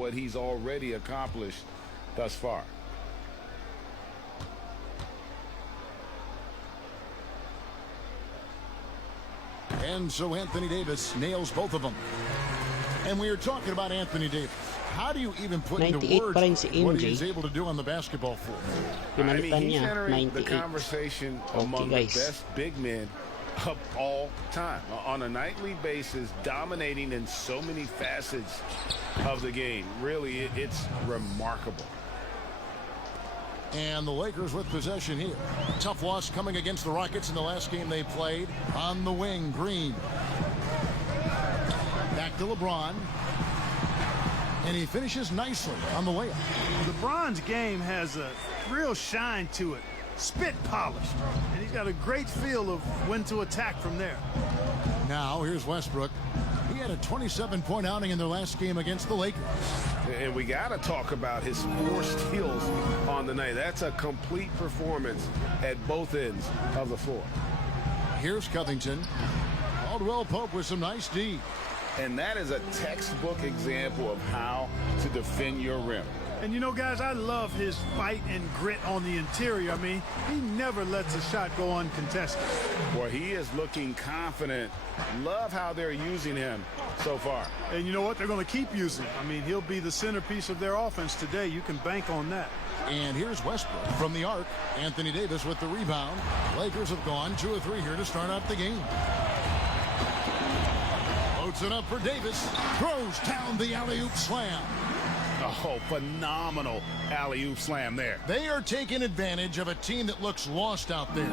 what he's already accomplished thus far. And so Anthony Davis nails both of them. And we are talking about Anthony Davis. How do you even put into 98 words pa rin si what MJ. he's able to do on the basketball floor? I mean, Pinalitan he's niya, entering the 98. conversation among the best big men of all time. On a nightly basis, dominating in so many facets of the game. Really, it's remarkable. And the Lakers with possession here. Tough loss coming against the Rockets in the last game they played. On the wing, Green. Back to LeBron. And he finishes nicely on the layup. LeBron's game has a real shine to it. Spit polished. And he's got a great feel of when to attack from there. Now, here's Westbrook. He had a 27-point outing in their last game against the Lakers. And we got to talk about his 4 steals on the night. That's a complete performance at both ends of the floor. Here's Covington. Caldwell Pope with some nice D. And that is a textbook example of how to defend your rim. And you know, guys, I love his fight and grit on the interior. I mean, he never lets a shot go uncontested. Boy, he is looking confident. Love how they're using him so far. And you know what? They're going to keep using him. I mean, he'll be the centerpiece of their offense today. You can bank on that. And here's Westbrook from the arc. Anthony Davis with the rebound. Lakers have gone 2 of 3 here to start out the game. Loads it up for Davis. Throws down the alley-oop slam. Oh, phenomenal alley-oop slam there. They are taking advantage of a team that looks lost out there.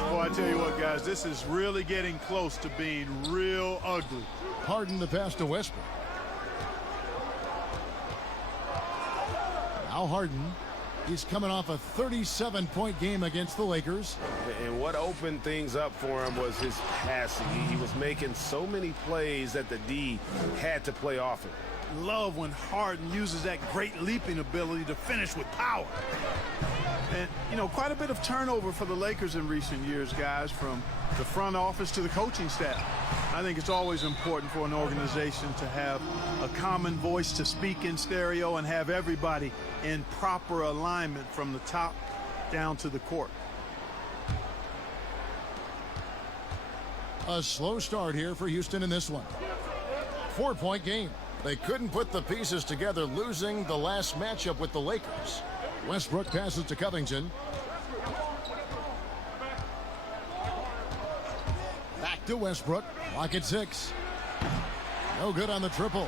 Oh, I tell you what, guys, this is really getting close to being real ugly. Harden the pass to Westbrook. Now Harden. He's coming off a 37-point game against the Lakers. And what opened things up for him was his passing. He was making so many plays that the D had to play off it. Love when Harden uses that great leaping ability to finish with power. And, you know, quite a bit of turnover for the Lakers in recent years, guys, from the front office to the coaching staff. I think it's always important for an organization to have a common voice to speak in stereo and have everybody in proper alignment from the top down to the court. A slow start here for Houston in this one. 4-point game. They couldn't put the pieces together, losing the last matchup with the Lakers. Westbrook passes to Covington. Back to Westbrook. Lock at 6. No good on the triple.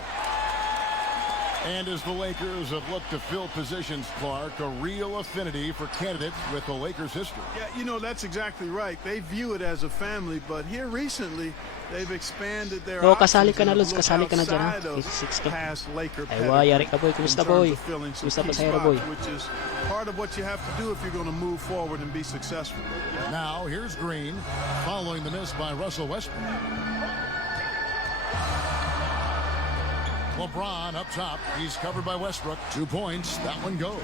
And as the Lakers have looked to fill positions, Clark, a real affinity for candidates with the Lakers' history. Yeah, you know, that's exactly right. They view it as a family, but here recently, they've expanded their Oh, kasali ka na, options Lods. Kasali ka na dyan, ha? outside of 56 ka. past Laker Ay, wa, yari ka, boy. in Kumusta, terms boy? of filling some Kumusta pa key sa hero, boy? spots, which is part of what you have to do if you're going to move forward and be successful. Now here's Green, following the miss by Russell Westbrook. LeBron up top. He's covered by Westbrook. 2 points. That one goes.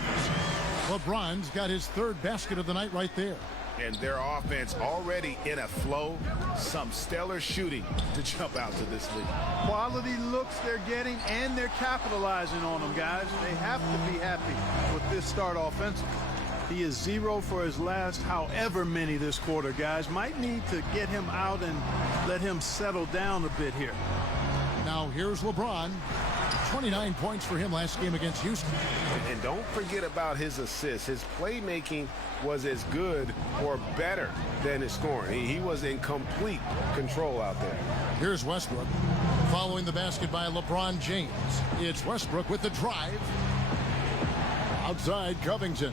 LeBron's got his 3rd basket of the night right there. And their offense already in a flow. Some stellar shooting to jump out to this league. Quality looks they're getting, and they're capitalizing on them, guys. They have to be happy with this start offensively. He is 0 for his last however many this quarter, guys. Might need to get him out and let him settle down a bit here. Now here's LeBron. 29 points for him last game against Houston. And don't forget about his assists. His playmaking was as good or better than his scoring. He was in complete control out there. Here's Westbrook. Following the basket by LeBron James. It's Westbrook with the drive. Outside Covington.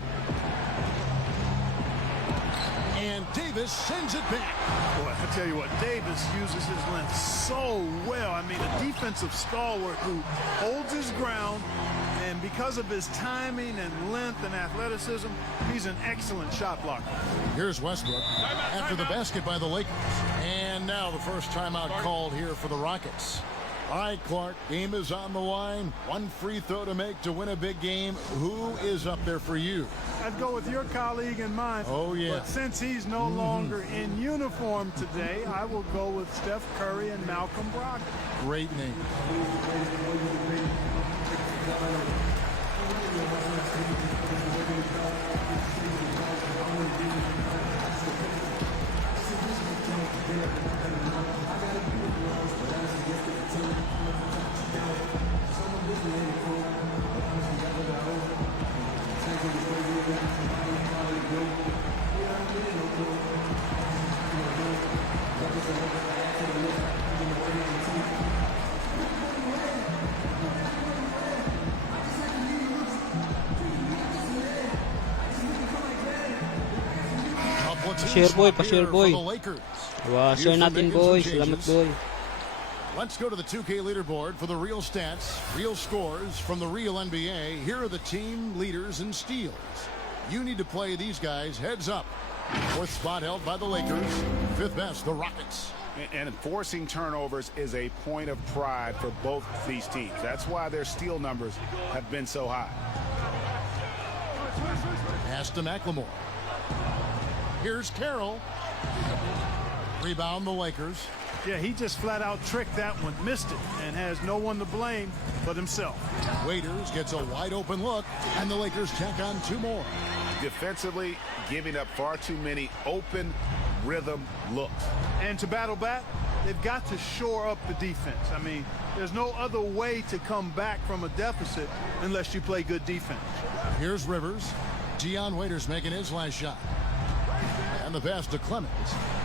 And Davis sends it back. Boy, I tell you what, Davis uses his length so well. I mean, a defensive stalwart who holds his ground, and because of his timing and length and athleticism, he's an excellent shot blocker. Here's Westbrook after the basket by the Lakers. And now the first timeout called here for the Rockets. All right, Clark, game is on the line. 1 free throw to make to win a big game. Who is up there for you? I'd go with your colleague and mine. Oh, yeah. But since he's no longer in uniform today, I will go with Steph Curry and Malcolm Brogdon. Great name. Pa-share boy, pa-share boy. Share natin boy. Salamat boy. Let's go to the 2K leaderboard for the real stats, real scores from the real NBA. Here are the team leaders in steals. You need to play these guys heads up. Fourth spot held by the Lakers. Fifth best, the Rockets. And forcing turnovers is a point of pride for both these teams. That's why their steal numbers have been so high. Pass to McLemore. Here's Carroll. Rebound the Lakers. Yeah, he just flat out tricked that one, missed it, and has no one to blame but himself. Waiters gets a wide open look, and the Lakers check on two more. Defensively, giving up far too many open rhythm looks. And to battle back, they've got to shore up the defense. I mean, there's no other way to come back from a deficit unless you play good defense. Here's Rivers. Dion Waiters making his last shot. And the pass to Clemens,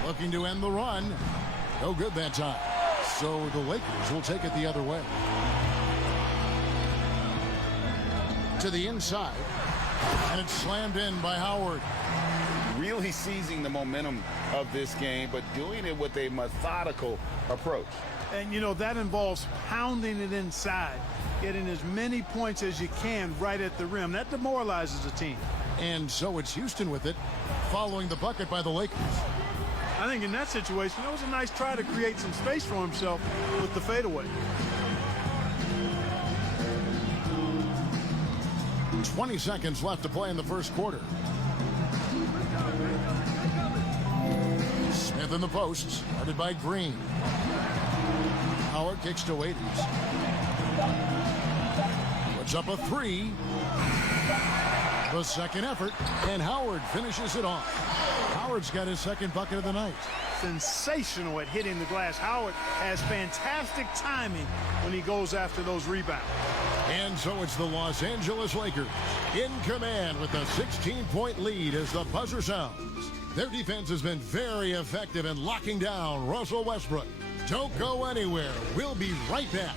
looking to end the run. No good that time. So the Lakers will take it the other way. To the inside. And it's slammed in by Howard. Really seizing the momentum of this game, but doing it with a methodical approach. And, you know, that involves pounding it inside, getting as many points as you can right at the rim. That demoralizes a team. And so it's Houston with it, following the bucket by the Lakers. I think in that situation, that was a nice try to create some space for himself with the fadeaway. 20 seconds left to play in the first quarter. Smith in the post, guarded by Green. Howard kicks to Waiters. Puts up a three. The second effort, and Howard finishes it off. Howard's got his second bucket of the night. Sensational at hitting the glass. Howard has fantastic timing when he goes after those rebounds. And so it's the Los Angeles Lakers in command with a 16-point lead as the buzzer sounds. Their defense has been very effective in locking down Russell Westbrook. Don't go anywhere. We'll be right back.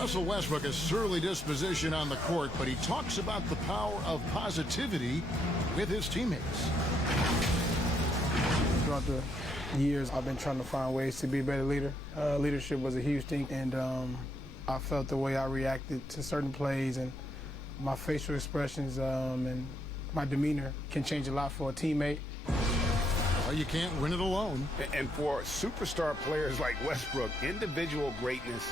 Russell Westbrook has surly disposition on the court, but he talks about the power of positivity with his teammates. Throughout the years, I've been trying to find ways to be a better leader. Leadership was a huge thing, and I felt the way I reacted to certain plays and my facial expressions and my demeanor can change a lot for a teammate. Well, you can't win it alone. And for superstar players like Westbrook, individual greatness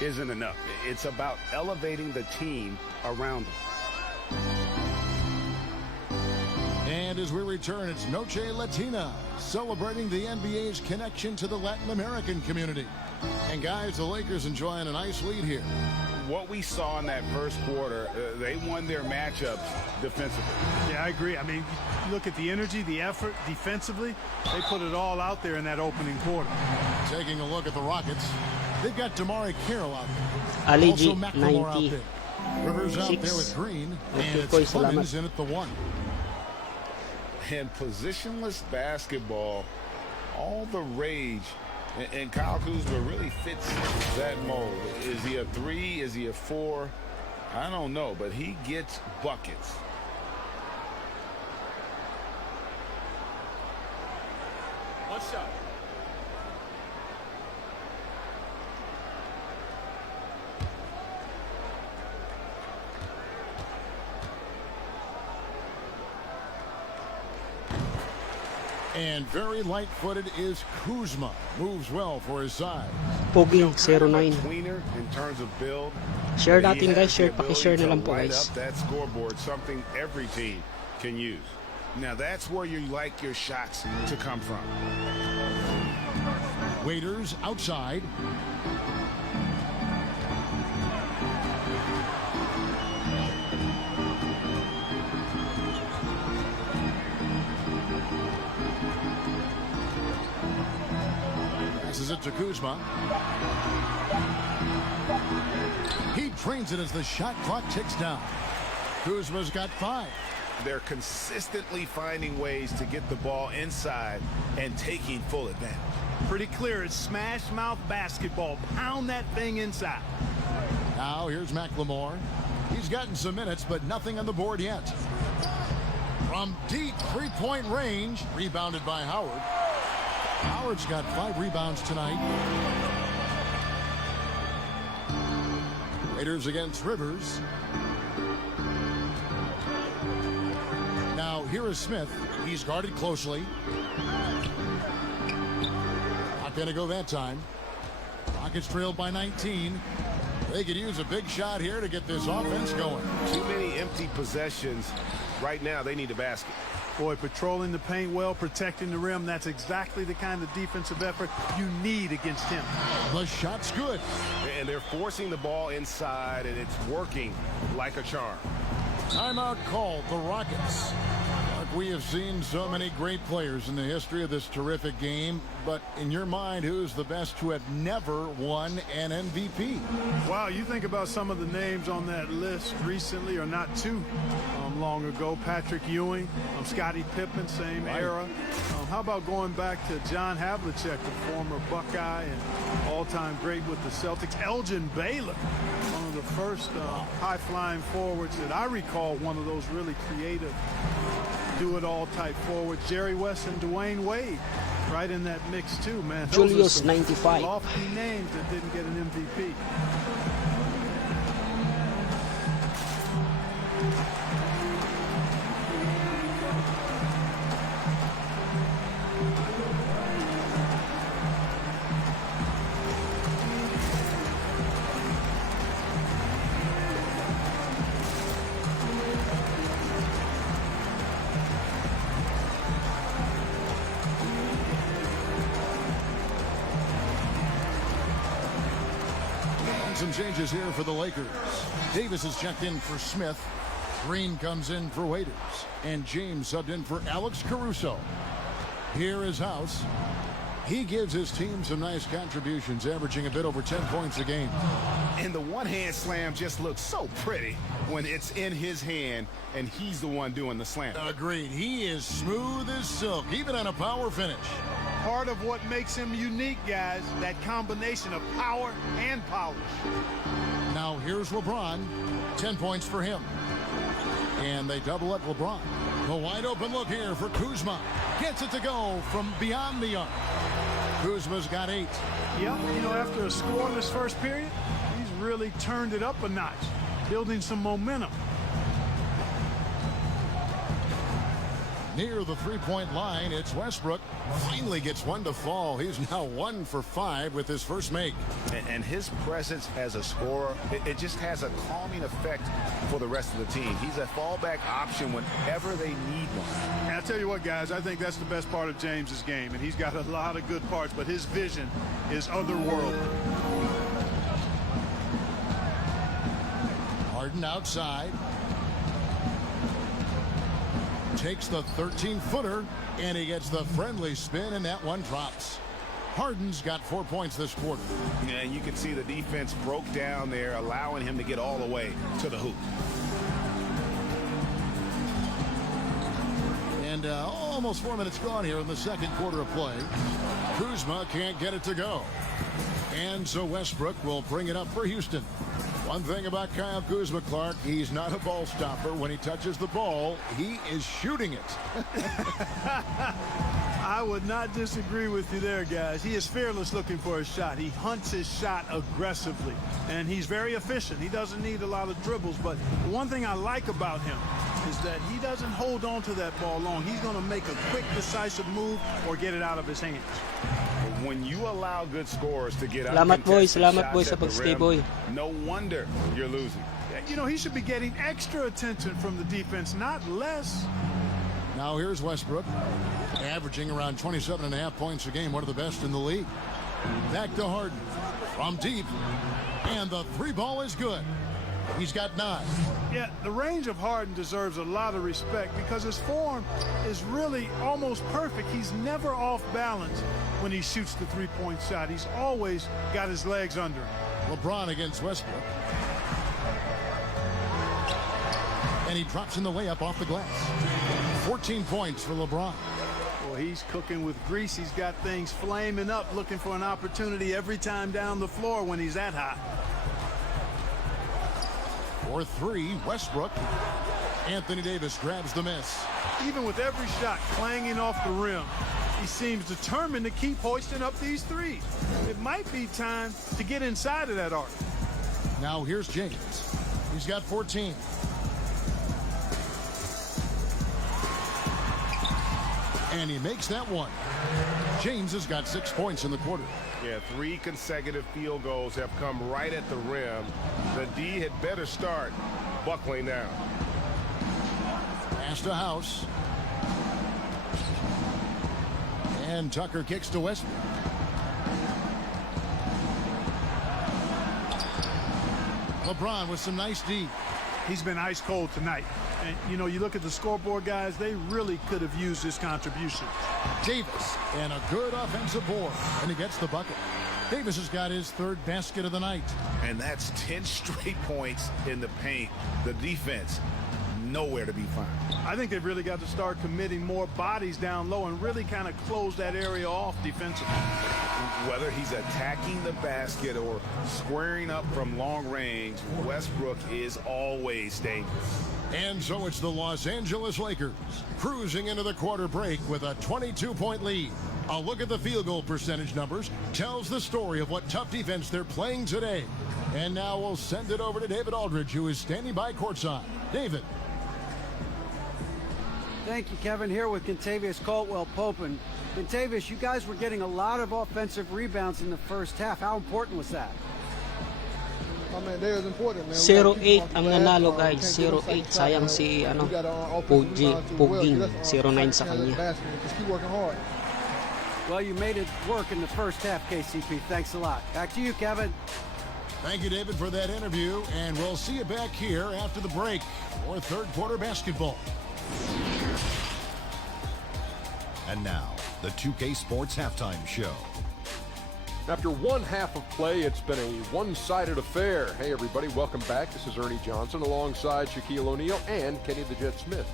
isn't enough. It's about elevating the team around them. And as we return, it's Noche Latina, celebrating the NBA's connection to the Latin American community. And guys, the Lakers enjoying a nice lead here. What we saw in that first quarter, they won their matchups defensively. Yeah, I agree. I mean, look at the energy, the effort defensively. They put it all out there in that opening quarter. Taking a look at the Rockets, they've got DeMarre Carroll out there. Ali Also G, McLemore out 90. there. Rivers out there with Green, and Okay, it's salamat. Clemens in at the one. And positionless basketball, all the rage. And Kyle Kuzma really fits that mold. Is he a 3? Is he a 4? I don't know, but he gets buckets. One shot. And very light-footed is Kuzma. Moves well for his size. Poging 09. Tweener in terms of build. Share But he natin guys, has share, the paki-share ability na lang to po light guys. up that scoreboard, something every team can use. Now that's where you like your shots to come from. Waiters outside. Passes it to Kuzma. He trains it as the shot clock ticks down. Kuzma's got 5. They're consistently finding ways to get the ball inside and taking full advantage. Pretty clear. It's smash mouth basketball. Pound that thing inside. Now here's McLemore. He's gotten some minutes, but nothing on the board yet. From deep three-point range, rebounded by Howard. Howard's got 5 rebounds tonight. Raiders against Rivers. Now here is Smith. He's guarded closely. Not going to go that time. Rockets trailed by 19. They could use a big shot here to get this offense going. Too many empty possessions. Right now, they need a basket. Boy, patrolling the paint well, protecting the rim. That's exactly the kind of defensive effort you need against him. The shot's good. And they're forcing the ball inside, and it's working like a charm. Timeout called, the Rockets. Mark, we have seen so many great players in the history of this terrific game, but in your mind, who's the best to have never won an MVP? Wow, you think about some of the names on that list recently, or not too long ago. Patrick Ewing, Scottie Pippen, same era. How about going back to John Havlicek, the former Buckeye and all-time great with the Celtics. Elgin Baylor, one of the first high-flying forwards that I recall, one of those really creative, do-it-all type forwards. Jerry West and Dwayne Wade, right in that mix too, man. Those Julius 95. lofty names that didn't get an MVP. Some changes here for the Lakers. Davis is checked in for Smith. Green comes in for Waiters. And James subbed in for Alex Caruso. Here is House. He gives his team some nice contributions, averaging a bit over 10 points a game. And the one-hand slam just looks so pretty when it's in his hand and he's the one doing the slam. Agreed. He is smooth as silk, even on a power finish. Part of what makes him unique, guys, that combination of power and polish. Now here's LeBron. 10 points for him. And they double up LeBron. The wide open look here for Kuzma. Gets it to go from beyond the arc. Kuzma's got 8. Yep, you know, after a scoreless first period, he's really turned it up a notch, building some momentum. Near the three-point line, it's Westbrook. Finally gets one to fall. He's now 1 for 5 with his first make. And his presence as a scorer, it just has a calming effect for the rest of the team. He's a fallback option whenever they need one. And I'll tell you what, guys, I think that's the best part of James's game, and he's got a lot of good parts, but his vision is otherworldly. Harden outside. Takes the 13-footer, and he gets the friendly spin, and that one drops. Harden's got 4 points this quarter. Yeah, and you can see the defense broke down there, allowing him to get all the way to the hoop. And almost 4 minutes gone here in the second quarter of play. Kuzma can't get it to go. And so Westbrook will bring it up for Houston. One thing about Kyle Kuzma, Clark, he's not a ball stopper. When he touches the ball, he is shooting it. I would not disagree with you there, guys. He is fearless looking for his shot. He hunts his shot aggressively, and he's very efficient. He doesn't need a lot of dribbles, but one thing I like about him is that he doesn't hold on to that ball long. He's going to make a quick, decisive move or get it out of his hands. When you allow good scorers to get Salamat boy sa rim, pagstay boy. no wonder you're losing. You know, he should be getting extra attention from the defense, not less. Now here's Westbrook, averaging around 27.5 points a game, one of the best in the league. Back to Harden from deep, and the three ball is good. He's got 9. Yeah, the range of Harden deserves a lot of respect because his form is really almost perfect. He's never off balance when he shoots the three-point shot. He's always got his legs under him. LeBron against Westbrook. And he drops in the layup off the glass. 14 points for LeBron. Well, he's cooking with grease. He's got things flaming up, looking for an opportunity every time down the floor when he's that hot. For 3, Westbrook. Anthony Davis grabs the miss. Even with every shot clanging off the rim, he seems determined to keep hoisting up these threes. It might be time to get inside of that arc. Now here's James. He's got 14. And he makes that one. James has got 6 points in the quarter. Yeah, 3 consecutive field goals have come right at the rim. The D had better start buckling down. Pass to House. And Tucker kicks to Westbrook. LeBron with some nice D. He's been ice cold tonight. And, you know, you look at the scoreboard, guys, they really could have used this contribution. Davis and a good offensive board. And he gets the bucket. Davis has got his 3rd basket of the night. And that's 10 straight points in the paint. The defense, nowhere to be found. I think they've really got to start committing more bodies down low and really kind of close that area off defensively. Whether he's attacking the basket or squaring up from long range, Westbrook is always dangerous. And so it's the Los Angeles Lakers cruising into the quarter break with a 22-point lead. A look at the field goal percentage numbers tells the story of what tough defense they're playing today. And now we'll send it over to David Aldridge, who is standing by courtside. David. Thank you, Kevin. Here with Kentavious Caldwell-Pope. And Kentavious, you guys were getting a lot of offensive rebounds in the first half. How important was that? 0-8 ang nanalo guys, 0-8. Sayang si Puging 0-9 sa kanya. Well, you made it work in the first half, KCP. Thanks a lot. Back to you, Kevin. Thank you, David, for that interview, and we'll see you back here after the break for 3rd quarter basketball. And now, the 2K Sports Halftime Show. After one half of play, it's been a one-sided affair. Hey, everybody, welcome back. This is Ernie Johnson alongside Shaquille O'Neal and Kenny the Jet Smith.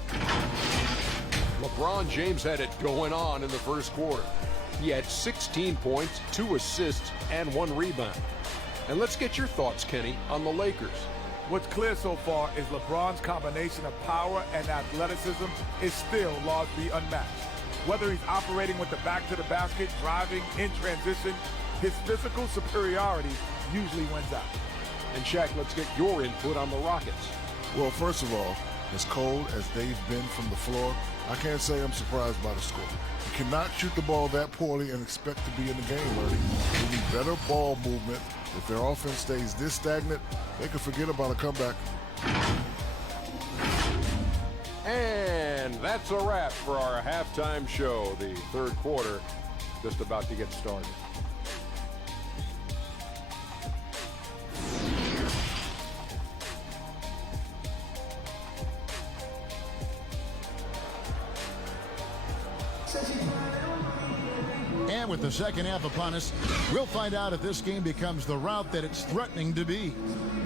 LeBron James had it going on in the first quarter. He had 16 points, 2 assists, and 1 rebound. And let's get your thoughts, Kenny, on the Lakers. What's clear so far is LeBron's combination of power and athleticism is still largely unmatched. Whether he's operating with the back to the basket, driving, in transition, his physical superiority usually wins out. And Shaq, let's get your input on the Rockets. Well, first of all, as cold as they've been from the floor, I can't say I'm surprised by the score. You cannot shoot the ball that poorly and expect to be in the game, Ernie. They need better ball movement. If their offense stays this stagnant, they can forget about a comeback. And that's a wrap for our halftime show. The 3rd quarter just about to get started. And with the second half upon us, we'll find out if this game becomes the route that it's threatening to be.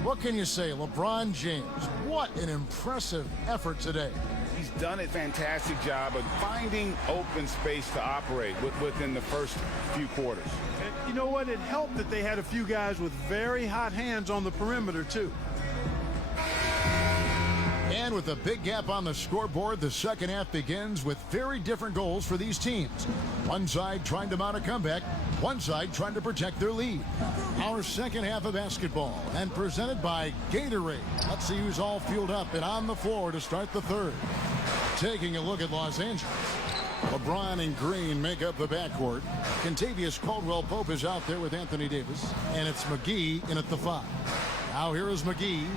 What can you say, LeBron James? What an impressive effort today. He's done a fantastic job of finding open space to operate within the first few quarters. And you know what? It helped that they had a few guys with very hot hands on the perimeter, too. And And with a big gap on the scoreboard, the second half begins with very different goals for these teams. One side trying to mount a comeback, one side trying to protect their lead. Our second half of basketball, and presented by Gatorade. Let's see who's all fueled up and on the floor to start the third. Taking a look at Los Angeles. LeBron and Green make up the backcourt. Kentavious Caldwell-Pope is out there with Anthony Davis. And it's McGee in at the 5. Now here is McGee.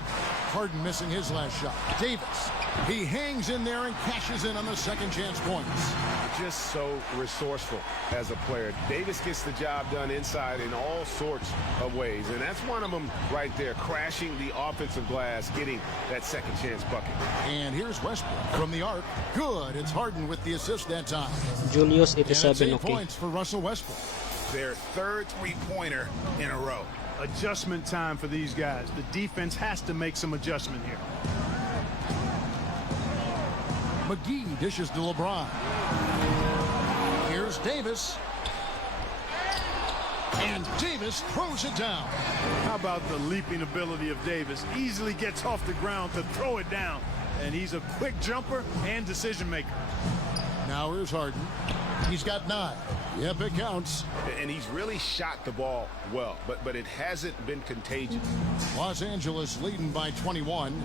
Harden missing his last shot. Davis. He hangs in there and cashes in on the second chance points. Just so resourceful as a player. Davis gets the job done inside in all sorts of ways. And that's one of them right there, crashing the offensive glass, getting that second chance bucket. And here's Westbrook from the arc. Good. It's Harden with the assist that time. Julius, And it's 87, 8 okay. points for Russell Westbrook. Their third three-pointer in a row. Adjustment time for these guys. The defense has to make some adjustment here. McGee dishes to LeBron. Here's Davis. And Davis throws it down. How about the leaping ability of Davis? Easily gets off the ground to throw it down. And he's a quick jumper and decision maker. Now here's Harden. He's got 9. Yep, it counts. And he's really shot the ball well, but it hasn't been contagious. Los Angeles leading by 21.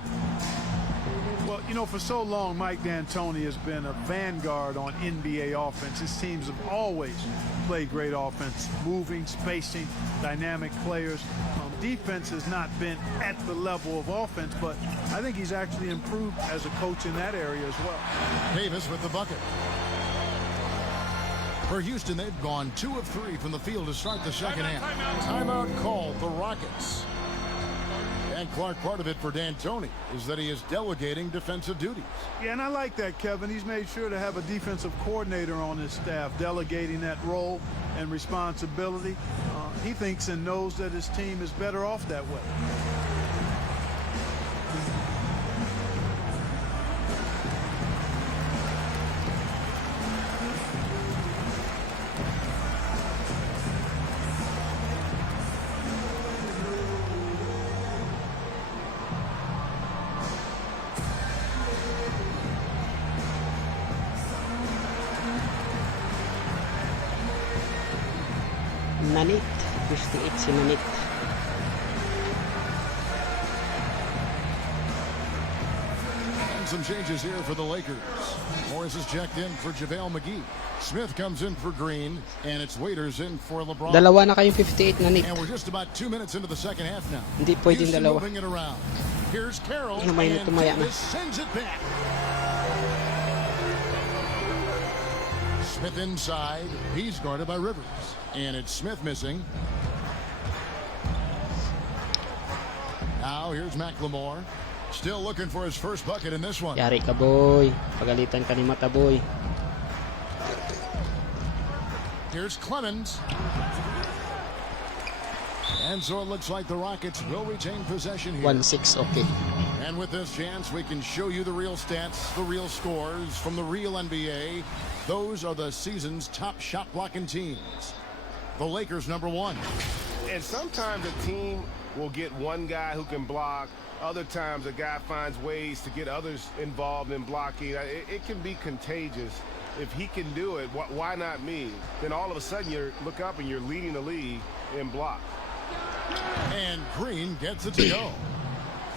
Well, you know, for so long, Mike D'Antoni has been a vanguard on NBA offense. His teams have always played great offense, moving, spacing, dynamic players. Defense has not been at the level of offense, but I think he's actually improved as a coach in that area as well. Davis with the bucket. For Houston, they've gone 2 of 3 from the field to start the second half. Timeout called the Rockets. And Clark, part of it for D'Antoni is that he is delegating defensive duties. Yeah, and I like that, Kevin. He's made sure to have a defensive coordinator on his staff, delegating that role and responsibility. He thinks and knows that his team is better off that way. Nanit. 58 si Nanit. And some changes here for the Lakers. Morris is checked in for JaVale McGee. Smith comes in for Green, and it's Waiters in for LeBron. Dalawa na kayong 58 Nanit. And we're just about 2 minutes into the second half now. Hindi pwedeng Houston dalawa. moving it around. Here's Carroll, Tumaya na, and tumaya na. Davis sends it back. Smith inside. He's guarded by Rivers. And it's Smith missing. Now here's McLemore. Still looking for his first bucket in this one. Yari ka, boy. Pagalitan ka ni Mata, boy. Here's Clemens. And so it looks like the Rockets will retain possession here. 1-6, okay. And with this chance, we can show you the real stats, the real scores from the real NBA. Those are the season's top shot blocking teams. The Lakers, number 1. And sometimes a team will get one guy who can block. Other times a guy finds ways to get others involved in blocking. It can be contagious. If he can do it, why not me? Then all of a sudden you look up and you're leading the league in block. And Green gets it to go.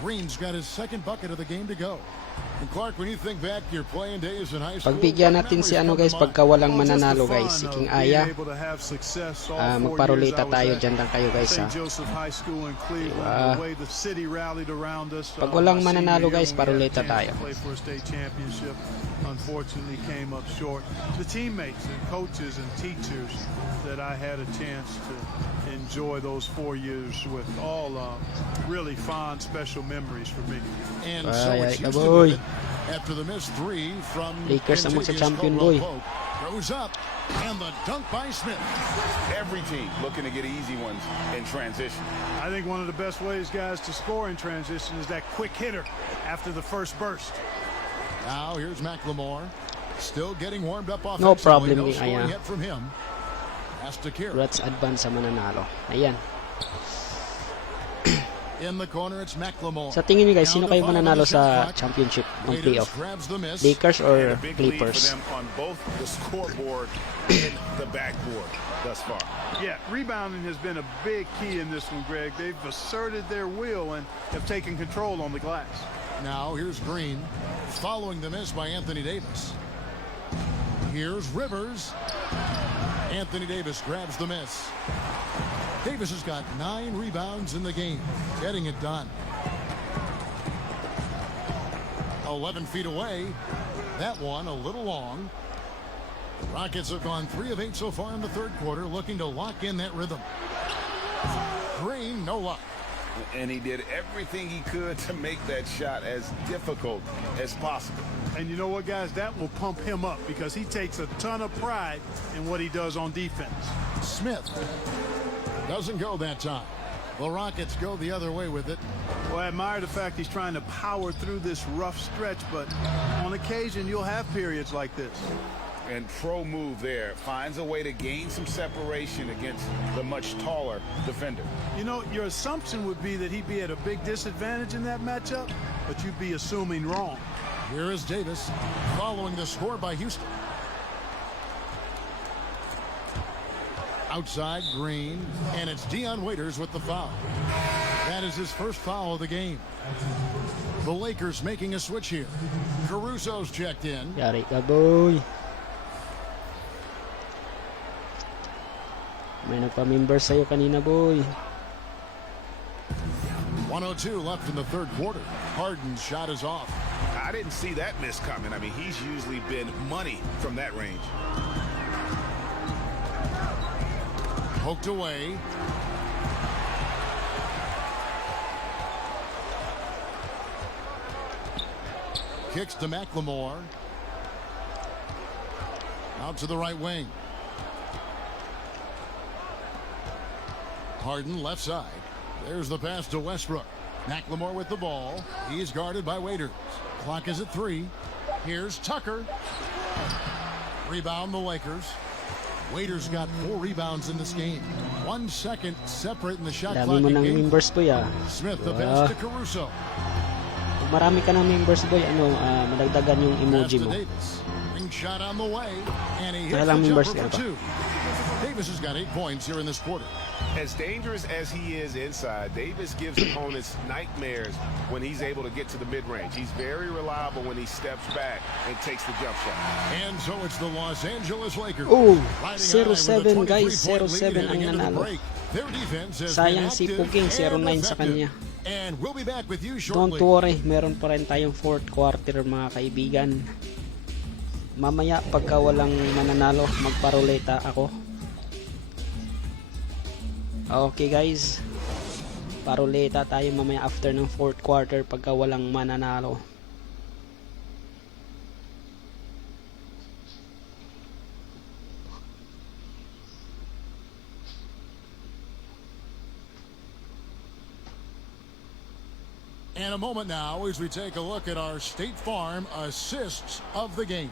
Green's got his second bucket of the game to go. And Clark, when you think back to your playing days in high school, Pagbigyan natin si ano guys, pagka walang mananalo guys, si King Aya. Magparulita tayo, dyan lang kayo guys ha. Diba? Pag walang mananalo guys, parulita tayo. Unfortunately came up short. The teammates and coaches and teachers that I had a chance to enjoy those 4 years with, all really fond, special memories for me. And so it's Houston after the missed 3 from Lakers ang magsa-champion, boy. Goes up, and the dunk by Smith. Every team looking to get easy ones in transition. I think one of the best ways, guys, to score in transition is that quick hitter after the first burst. Now here's McLemore, still getting warmed up offensively. No problem, No King scoring Aya. yet from him. Has to carry. Let's advance sa mananalo. Ayan. In the corner, it's McLemore. Sa tingin niyo guys, sino kayo mananalo sa championship ng playoff? Lakers or Clippers? On both the scoreboard and the backboard thus far. Yeah, rebounding has been a big key in this one, Greg. They've asserted their will and have taken control on the glass. Now here's Green, following the miss by Anthony Davis. Here's Rivers. Anthony Davis grabs the miss. Davis has got 9 rebounds in the game, getting it done. 11 feet away. That one a little long. The Rockets have gone 3 of 8 so far in the third quarter, looking to lock in that rhythm. Green, no luck. And he did everything he could to make that shot as difficult as possible. And you know what, guys? That will pump him up because he takes a ton of pride in what he does on defense. Smith doesn't go that time. The Rockets go the other way with it. Well, I admire the fact he's trying to power through this rough stretch, but on occasion you'll have periods like this. And pro move there. Finds a way to gain some separation against the much taller defender. You know, your assumption would be that he'd be at a big disadvantage in that matchup, but you'd be assuming wrong. Here is Davis following the score by Houston. Outside, Green, and it's Dion Waiters with the foul. That is his first foul of the game. The Lakers making a switch here. Caruso's checked in. Yari ka, boy. May nagpa-member sa'yo kanina, boy. 1:02 left in the third quarter. Harden's shot is off. I didn't see that miss coming. I mean, he's usually been money from that range. Poked away. Kicks to McLemore. Out to the right wing. Harden left side. There's the pass to Westbrook. McLemore with the ball. He's guarded by Waiters. Clock is at 3. Here's Tucker. Rebound the Lakers. Waiters got 4 rebounds in this game. 1 second separating the shot clock. Dami mo ng members, boy, ah. Smith the pass to Caruso. Kung marami ka ng members, boy, madagdagan yung emoji mo. Ring shot on the way, and he hits Kailang the members jumper ka for 2. Davis has got 8 points here in this quarter. As dangerous as he is inside, Davis gives opponents nightmares when he's able to get to the mid-range. He's very reliable when he steps back and takes the jump shot. And so it's the Los Angeles Lakers. Oh, 0-7 guys, 0-7 ang nanalo. Sayang si Puging, 0-9 sa kanya. And we'll be back with you Don't shortly. worry, meron pa rin tayong fourth quarter, mga kaibigan. Mamaya pagka walang mananalo, magparuleta ako. Okay guys, paruleta tayo mamaya after ng fourth quarter pagka walang mananalo. And a moment now as we take a look at our State Farm assists of the game.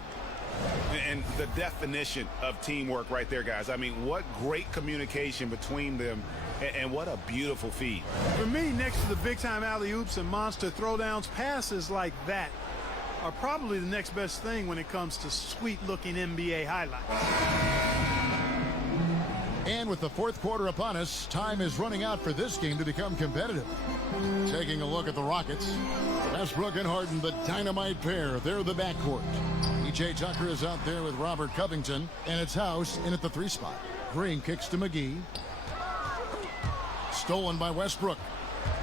And the definition of teamwork right there, guys. I mean, what great communication between them, and what a beautiful feed. For me, next to the big-time alley-oops and monster throwdowns, passes like that are probably the next best thing when it comes to sweet-looking NBA highlights. And with the fourth quarter upon us, time is running out for this game to become competitive. Taking a look at the Rockets, Westbrook and Harden, the dynamite pair. They're the backcourt. PJ Tucker is out there with Robert Covington, and it's House in at the 3 spot. Green kicks to McGee. Stolen by Westbrook.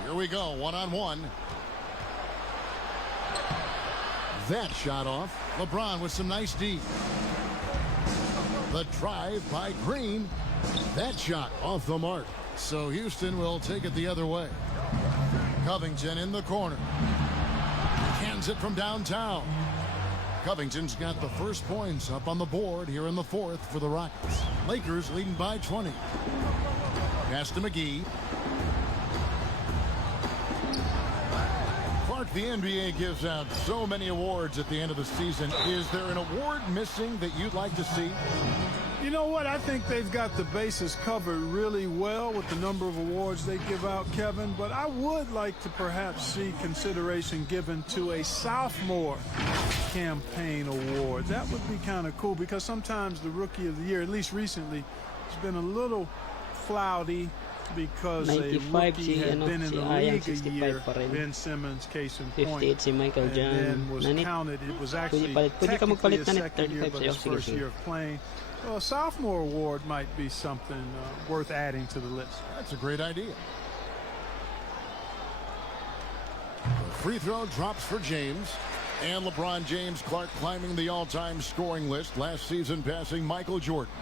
Here we go, one-on-one. That shot off. LeBron with some nice D. The drive by Green. That shot off the mark. So Houston will take it the other way. Covington in the corner. Cans it from downtown. Covington's got the first points up on the board here in the fourth for the Rockets. Lakers leading by 20. Pass to McGee. Clark, the NBA gives out so many awards at the end of the season. Is there an award missing that you'd like to see? You know what? I think they've got the bases covered really well with the number of awards they give out, Kevin, but I would like to perhaps see consideration given to a sophomore campaign award. That would be kind of cool because sometimes the Rookie of the Year, at least recently, has been a little cloudy because a 95 rookie si, had ano, been in si the Ayang, league a 65 year. pa rin. Ben Simmons, case in 58 point, si Michael and dyan. then was Nanit, counted. It was actually pwede ka technically magpalit a na second year, 35 but sa'yo. his Sige, first sige. year of playing. Well, a sophomore award might be something worth adding to the list. That's a great idea. The free throw drops for James. And LeBron James Clark climbing the all-time scoring list. Last season passing Michael Jordan.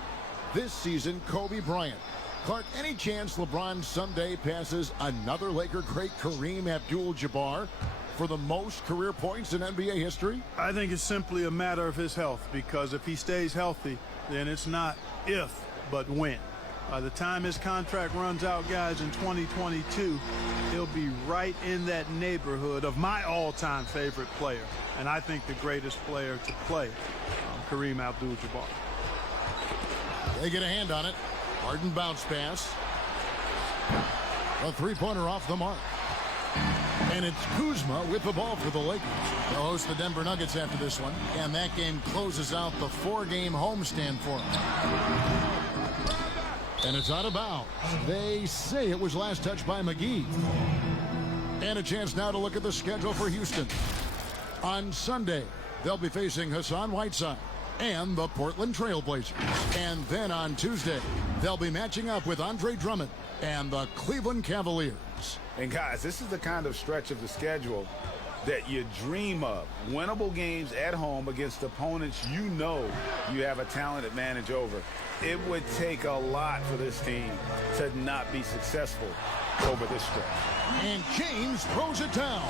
This season, Kobe Bryant. Clark, any chance LeBron someday passes another Laker great, Kareem Abdul-Jabbar, for the most career points in NBA history? I think it's simply a matter of his health, because if he stays healthy, then it's not if, but when. By the time his contract runs out, guys, in 2022, he'll be right in that neighborhood of my all-time favorite player, and I think the greatest player to play, Kareem Abdul-Jabbar. They get a hand on it. Harden bounce pass. A three-pointer off the mark. And it's Kuzma with the ball for the Lakers. They'll host the Denver Nuggets after this one. And that game closes out the 4-game homestand for them. And it's out of bounds. They say it was last touched by McGee. And a chance now to look at the schedule for Houston. On Sunday, they'll be facing Hassan Whiteside and the Portland Trail Blazers. And then on Tuesday, they'll be matching up with Andre Drummond and the Cleveland Cavaliers. And guys, this is the kind of stretch of the schedule that you dream of. Winnable games at home against opponents you know you have a talent advantage over. It would take a lot for this team to not be successful over this stretch. And James throws it down.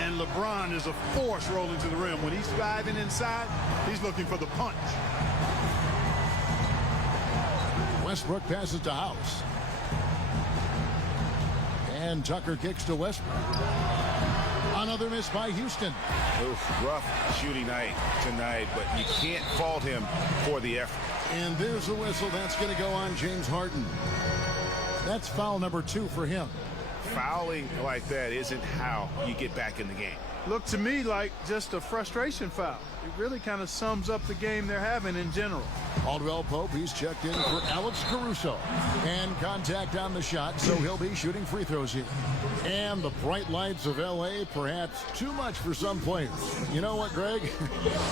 And LeBron is a force rolling to the rim. When he's driving inside, he's looking for the punch. Westbrook passes to House. And Tucker kicks to Westbrook. Another miss by Houston. Oof, rough shooting night tonight, but you can't fault him for the effort. And there's a whistle. That's going to go on James Harden. That's foul number 2 for him. Fouling like that isn't how you get back in the game. Looked to me like just a frustration foul. It really kind of sums up the game they're having in general. Caldwell Pope, he's checked in for Alex Caruso. And contact on the shot, so he'll be shooting free throws here. And the bright lights of L.A., perhaps too much for some players. You know what, Greg?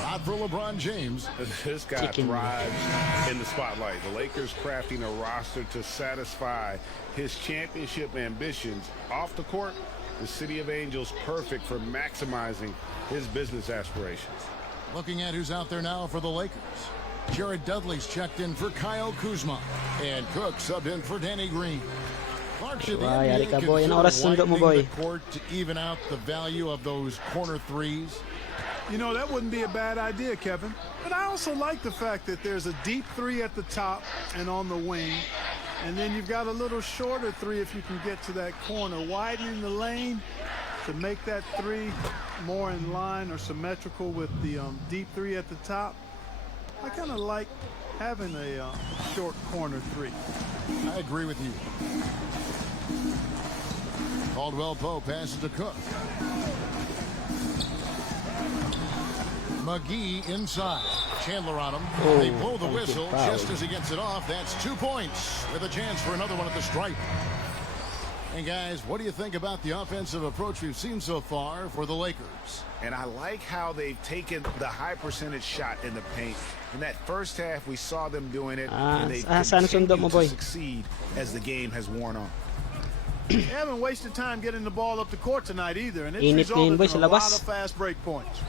Not for LeBron James. This guy thrives in the spotlight. The Lakers crafting a roster to satisfy his championship ambitions. Off the court, the City of Angels perfect for maximizing his business aspirations. Looking at who's out there now for the Lakers. Jared Dudley's checked in for Kyle Kuzma. And Cook subbed in for Danny Green. Clark, should the NBA consider widening the court to even out the value of those corner threes? You know, that wouldn't be a bad idea, Kevin. But I also like the fact that there's a deep three at the top and on the wing. And then you've got a little shorter three if you can get to that corner. Widening the lane to make that three more in line or symmetrical with the deep three at the top. I kind of like having a short corner three. I agree with you. Caldwell Pope passes to Cook. McGee inside. Chandler on him. They blow the whistle just as he gets it off. That's 2 points with a chance for another one at the stripe. And guys, what do you think about the offensive approach we've seen so far for the Lakers? And I like how they've taken the high percentage shot in the paint. In that first half, we saw them doing it, and they've continued to succeed as the game has worn on. They haven't wasted time getting the ball up the court tonight either, and it's resulted in a lot of fast break points.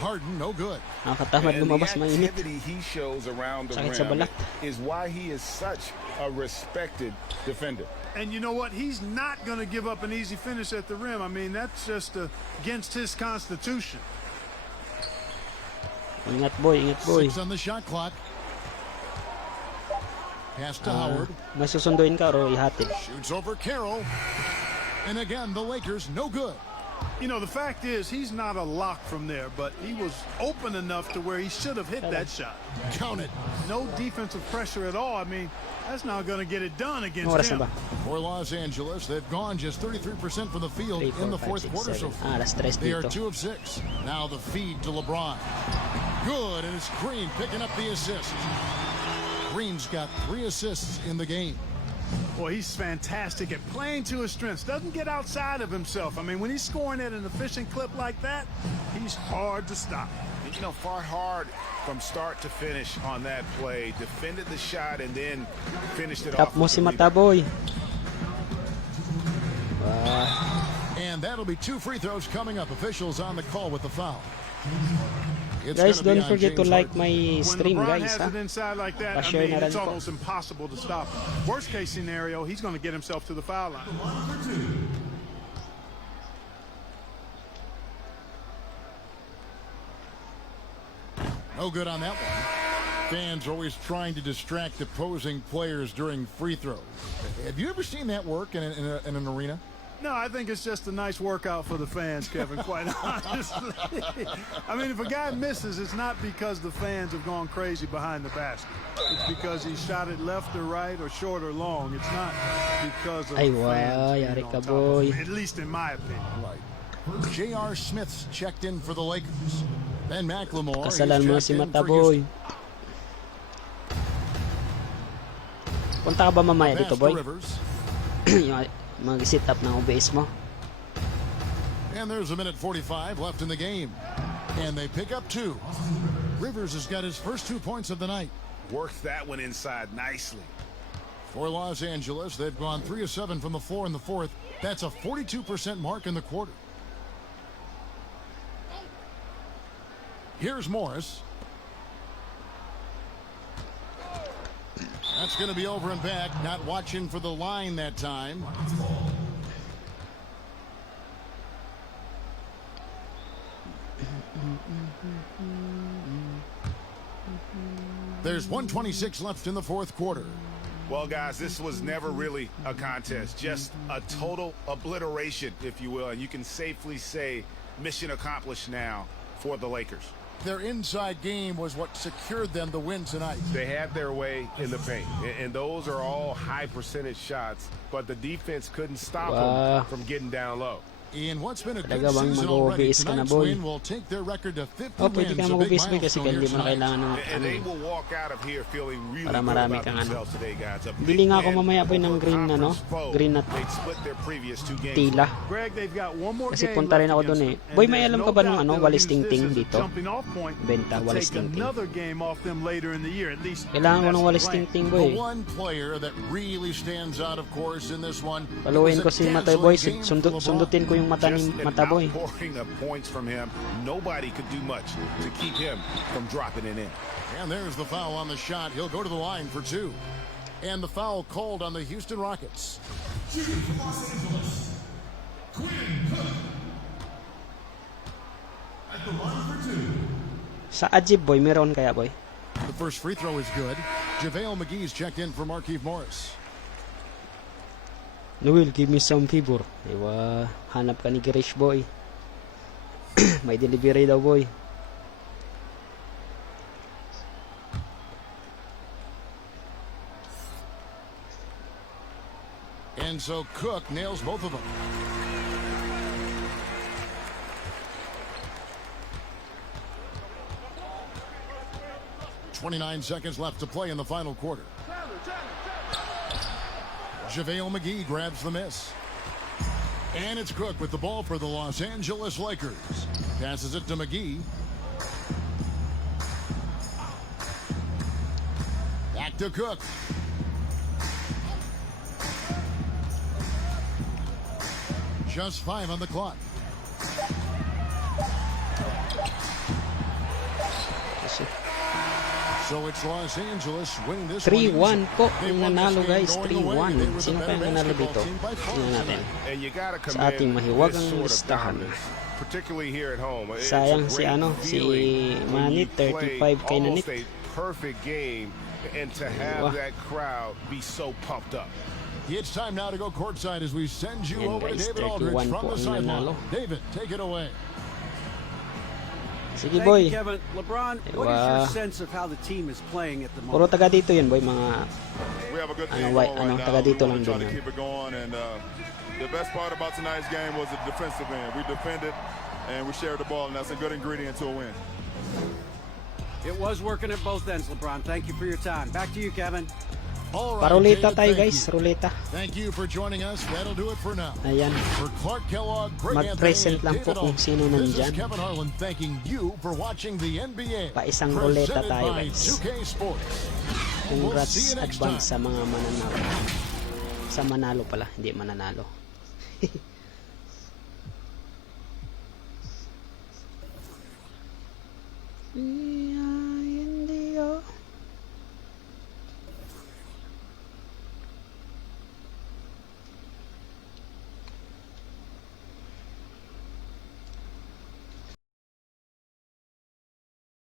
Harden, no good. And the activity he shows around the rim is why he is such a respected defender. And you know what? He's not going to give up an easy finish at the rim. I mean, that's just against his constitution. Ingat boy, ingat boy. 6 on the shot clock. Pass to Howard. May susunduin ka o ihatid. Shoots over Carroll. And again, the Lakers no good. You know, the fact is, he's not a lock from there, but he was open enough to where he should have hit that shot. Count it. No defensive pressure at all. I mean, that's not going to get it done against Oras him. na ba? For Los Angeles, they've gone just 33% from the field 3, 4, in the 5, fourth 6, quarter 7. so far. Alas 3 They are dito. 2 of 6. Now the feed to LeBron. Good, and it's Green picking up the assist. Green's got 3 assists in the game. Boy, he's fantastic at playing to his strengths. Doesn't get outside of himself. I mean, when he's scoring at an efficient clip like that, he's hard to stop. You know, fought hard from start to finish on that play. Defended the shot and then finished it Tap off. mo with si the Mataboy. And that'll be 2 free throws coming up. Officials on the call with the foul. It's Guys, gonna be don't on forget to James like Harden. my stream, when LeBron guys. has Ha? it inside like that, I Pa-share mean, na rin it's po. almost impossible to stop him. Worst case scenario, he's going to get himself to the foul line. No good on that one. Fans are always trying to distract opposing players during free throws. Have you ever seen that work in an arena? No, I think it's just a nice workout for the fans, Kevin, quite honestly. I mean, if a guy misses, it's not because the fans have gone crazy behind the basket. It's because he shot it left or right or short or long. It's not because of Ay, the fans wow, being yari on ka, top of boy. him, at least in my opinion. Right. J.R. Smith's checked in for the Lakers. Ben McLemore. Kasalan mo si Mataboy. Punta ka ba mamaya dito, boy? Yung mag-sit up ng OBS mo. And there's a minute 45 left in the game. And they pick up 2. Rivers has got his first 2 points of the night. Worked that one inside nicely. For Los Angeles, they've gone 3 of 7 from the floor in the fourth. That's a 42% mark in the quarter. Here's Morris. That's going to be over and back. Not watching for the line that time. There's 1:26 left in the fourth quarter. Well, guys, this was never really a contest. Just a total obliteration, if you will. And you can safely say mission accomplished now for the Lakers. Their inside game was what secured them the win tonight. They had their way in the paint, and those are all high percentage shots, but the defense couldn't stop them from getting down low. In what's been a good Talaga bang season already, mag-OBS ka na, tonight's boy? win will take their record to 50 Oh, pwede wins. ka na A big mag-OBS, boy, kasi milestone hindi here mo na tonight. kailangan ng And they will walk out of here feeling really para good marami about kang themselves today, guys. A big Bili nga ako win mamaya po ng over green na, no? conference foe. Green na They'd split their previous 2 games. tila. Greg, they've got one more Kasi game punta rin left ako against dun eh. them, Boy, and may there's alam no ka ba doubt nung ano, they'll Walis use this Tingting as a dito? jumping off point Benta, to Walis take Tingting. another game off them later in the year, at least. Kailangan ko that's ng the Walis plan. Tingting, The boy. one player that really stands out, of course, in this one. Paluin ko si Mataboy. Dazzling game for LeBron. Sundutin ko yung mata ni Just an Mataboy. outpouring of points from him. Nobody could do much to keep him from dropping it in. And there's the foul on the shot. He'll go to the line for 2. And the foul called on the Houston Rockets. Sa Ajib, boy, meron kaya, boy? The first free throw is good. JaVale McGee's checked in for Markieff Morris. Noel, give me some favor. Diba, hanap ka ni Girish, boy. May delivery daw, boy. And so Cook nails both of them. .29 seconds left to play in the final quarter. JaVale McGee grabs the miss. And it's Cook with the ball for the Los Angeles Lakers. Passes it to McGee. Back to Cook. Just 5 on the clock. So it's Los Angeles winning this 3-1 po They ang won this nanalo, game guys. going away. They 3-1. were the Sino better kaya nanalo basketball dito? team by Tingnan natin. And you gotta Sa ating commend mahiwagang this sort of listahan. dominance, particularly here at home. It's a Sayang si great ano, si feeling when Manny, you play 35 kay almost Nanit. a perfect game and to have that crowd be so pumped up. It's time now to go courtside as we send you Yan over to guys, David Aldridge 31 from po the ang sideline. nanalo. David, take it away. Sige Thank boy. you, Kevin. LeBron, what is your sense of how the team is playing at the Puro moment? taga dito yun boy, mga We have a good ano, team white, going ano, right taga now. dito We lang want to try din to yun. keep it going, and the best part about tonight's game was the defensive end. We defended, and we shared the ball, and that's a good ingredient to a win. It was working at both ends, LeBron. Thank you for your time. Back to you, Kevin. All right, Paruleta David, tayo thank guys, you. ruleta. Thank you for joining us. That'll do it for now. Ayan. For Clark Kellogg, Greg Mag-present Anthony, lang and po David kung Aldridge, sino this is nandyan. Kevin Harlan thanking you for watching the NBA. Pa isang ruleta Presented tayo by guys. 2K Sports. And we'll Congrats see you next advance time. sa mga mananalo. Sa manalo pala, hindi mananalo.